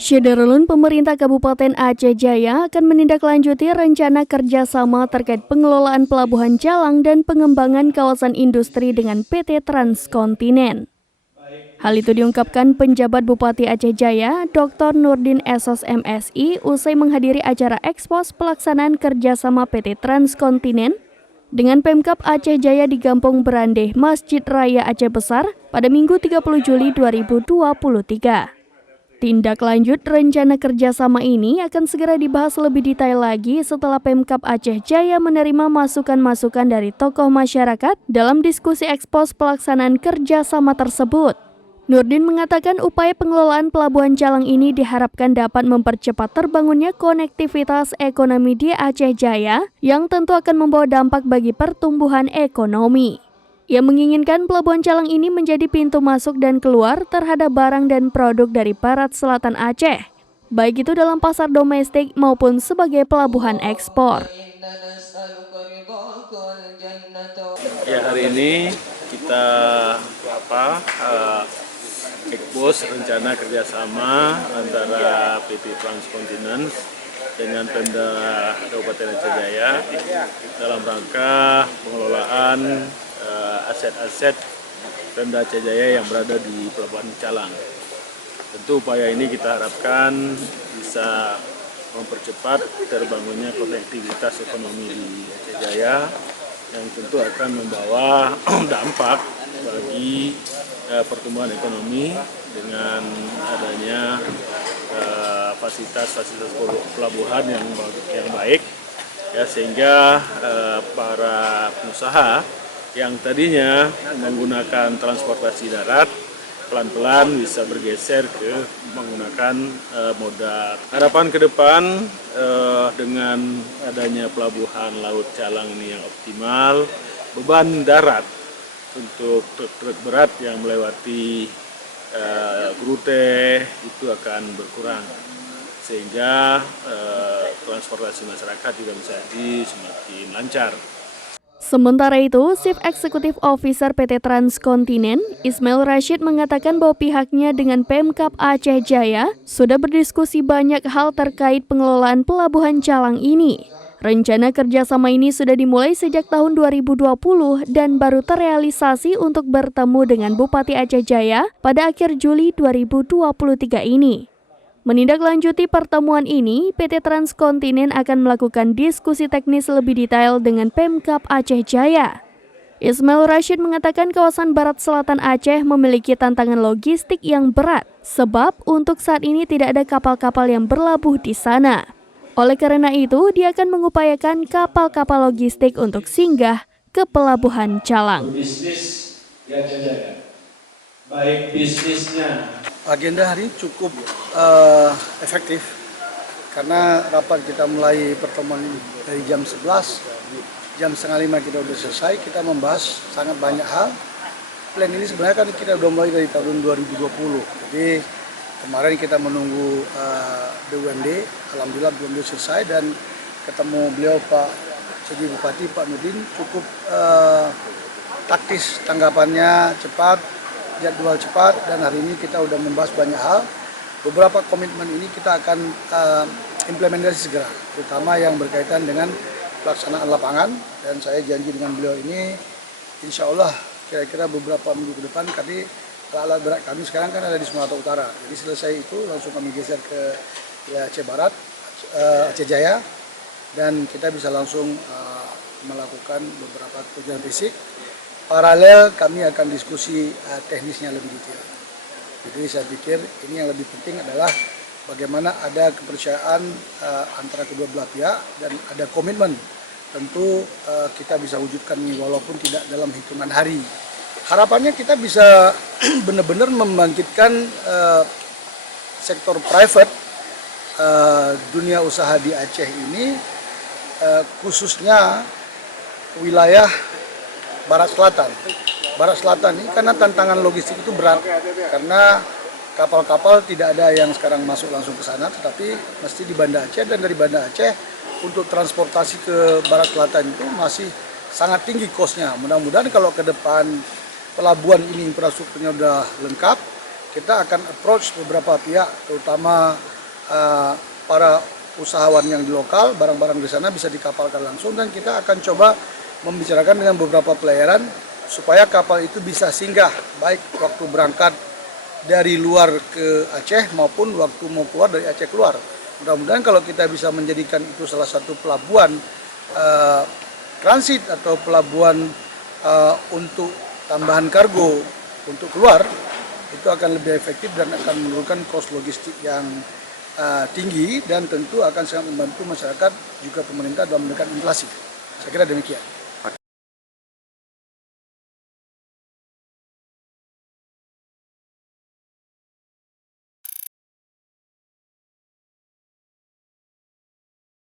Syederulun pemerintah Kabupaten Aceh Jaya akan menindaklanjuti rencana kerjasama terkait pengelolaan pelabuhan Jalang dan pengembangan kawasan industri dengan PT Transkontinen. Hal itu diungkapkan penjabat Bupati Aceh Jaya, Dr. Nurdin Esos MSI, usai menghadiri acara ekspos pelaksanaan kerjasama PT Transkontinen dengan Pemkab Aceh Jaya di Gampong Berandeh, Masjid Raya Aceh Besar pada Minggu 30 Juli 2023. Tindak lanjut rencana kerjasama ini akan segera dibahas lebih detail lagi setelah Pemkab Aceh Jaya menerima masukan-masukan dari tokoh masyarakat dalam diskusi ekspos pelaksanaan kerjasama tersebut. Nurdin mengatakan upaya pengelolaan Pelabuhan Jalang ini diharapkan dapat mempercepat terbangunnya konektivitas ekonomi di Aceh Jaya yang tentu akan membawa dampak bagi pertumbuhan ekonomi. Ia menginginkan Pelabuhan Jalang ini menjadi pintu masuk dan keluar terhadap barang dan produk dari barat selatan Aceh, baik itu dalam pasar domestik maupun sebagai pelabuhan ekspor. Ya, hari ini kita ekspos rencana kerjasama antara PT Transkontinen dengan Pemda Kabupaten Aceh Jaya dalam rangka pengelolaan aset-aset Pemda Aceh Jaya yang berada di Pelabuhan Jalang. Tentu upaya ini kita harapkan bisa mempercepat terbangunnya konektivitas ekonomi di Aceh Jaya yang tentu akan membawa dampak bagi pertumbuhan ekonomi dengan adanya fasilitas pelabuhan yang baik, ya, sehingga para pengusaha yang tadinya menggunakan transportasi darat pelan-pelan bisa bergeser ke menggunakan moda. Harapan ke depan dengan adanya pelabuhan Laut Jalang ini yang optimal, beban darat untuk truk-truk berat yang melewati rute itu akan berkurang, sehingga transportasi masyarakat juga bisa jadi semakin lancar. Sementara itu, Chief Executive Officer PT Transkontinen, Ismail Rashid, mengatakan bahwa pihaknya dengan Pemkab Aceh Jaya sudah berdiskusi banyak hal terkait pengelolaan Pelabuhan Jalang ini. Rencana kerjasama ini sudah dimulai sejak tahun 2020 dan baru terrealisasi untuk bertemu dengan Bupati Aceh Jaya pada akhir Juli 2023 ini. Menindaklanjuti pertemuan ini, PT Transkontinen akan melakukan diskusi teknis lebih detail dengan Pemkab Aceh Jaya. Ismail Rashid mengatakan kawasan barat selatan Aceh memiliki tantangan logistik yang berat, sebab untuk saat ini tidak ada kapal-kapal yang berlabuh di sana. Oleh karena itu, dia akan mengupayakan kapal-kapal logistik untuk singgah ke Pelabuhan Jalang. Bisnis di Aceh Jaya, baik bisnisnya. Agenda hari cukup efektif karena rapat kita mulai pertemuan dari jam 11, jam setengah 5 kita sudah selesai. Kita membahas sangat banyak hal. Plan ini sebenarnya kan kita sudah mulai dari tahun 2020. Jadi kemarin kita menunggu BUMD, alhamdulillah BUMD selesai dan ketemu beliau Pak Segi Bupati Pak Nurdin, cukup taktis tanggapannya, cepat, jadwal cepat, dan hari ini kita sudah membahas banyak hal. Beberapa komitmen ini kita akan implementasi segera, terutama yang berkaitan dengan pelaksanaan lapangan, dan saya janji dengan beliau ini insya Allah kira-kira beberapa minggu ke depan alat berat kami sekarang kan ada di Sumatera Utara, jadi selesai itu langsung kami geser ke Aceh Barat, Aceh Jaya, dan kita bisa langsung melakukan beberapa pekerjaan fisik. Paralel kami akan diskusi teknisnya lebih detail. Jadi saya pikir ini yang lebih penting adalah bagaimana ada kepercayaan antara kedua belah pihak dan ada komitmen. Tentu kita bisa wujudkan ini walaupun tidak dalam hitungan hari. Harapannya kita bisa benar-benar membangkitkan sektor private dunia usaha di Aceh ini, khususnya wilayah Barat Selatan. Barat Selatan ini karena tantangan logistik itu berat, karena kapal-kapal tidak ada yang sekarang masuk langsung ke sana, tetapi mesti di Banda Aceh, dan dari Banda Aceh untuk transportasi ke Barat Selatan itu masih sangat tinggi kosnya. Mudah-mudahan kalau ke depan pelabuhan ini infrastrukturnya sudah lengkap, kita akan approach beberapa pihak, terutama para usahawan yang di lokal, barang-barang di sana bisa dikapalkan langsung, dan kita akan coba membicarakan dengan beberapa pelayaran supaya kapal itu bisa singgah baik waktu berangkat dari luar ke Aceh maupun waktu mau keluar dari Aceh keluar. Mudah-mudahan kalau kita bisa menjadikan itu salah satu pelabuhan transit atau pelabuhan untuk tambahan kargo untuk keluar, itu akan lebih efektif dan akan menurunkan kos logistik yang tinggi, dan tentu akan sangat membantu masyarakat juga pemerintah dalam menekan inflasi. Saya kira demikian.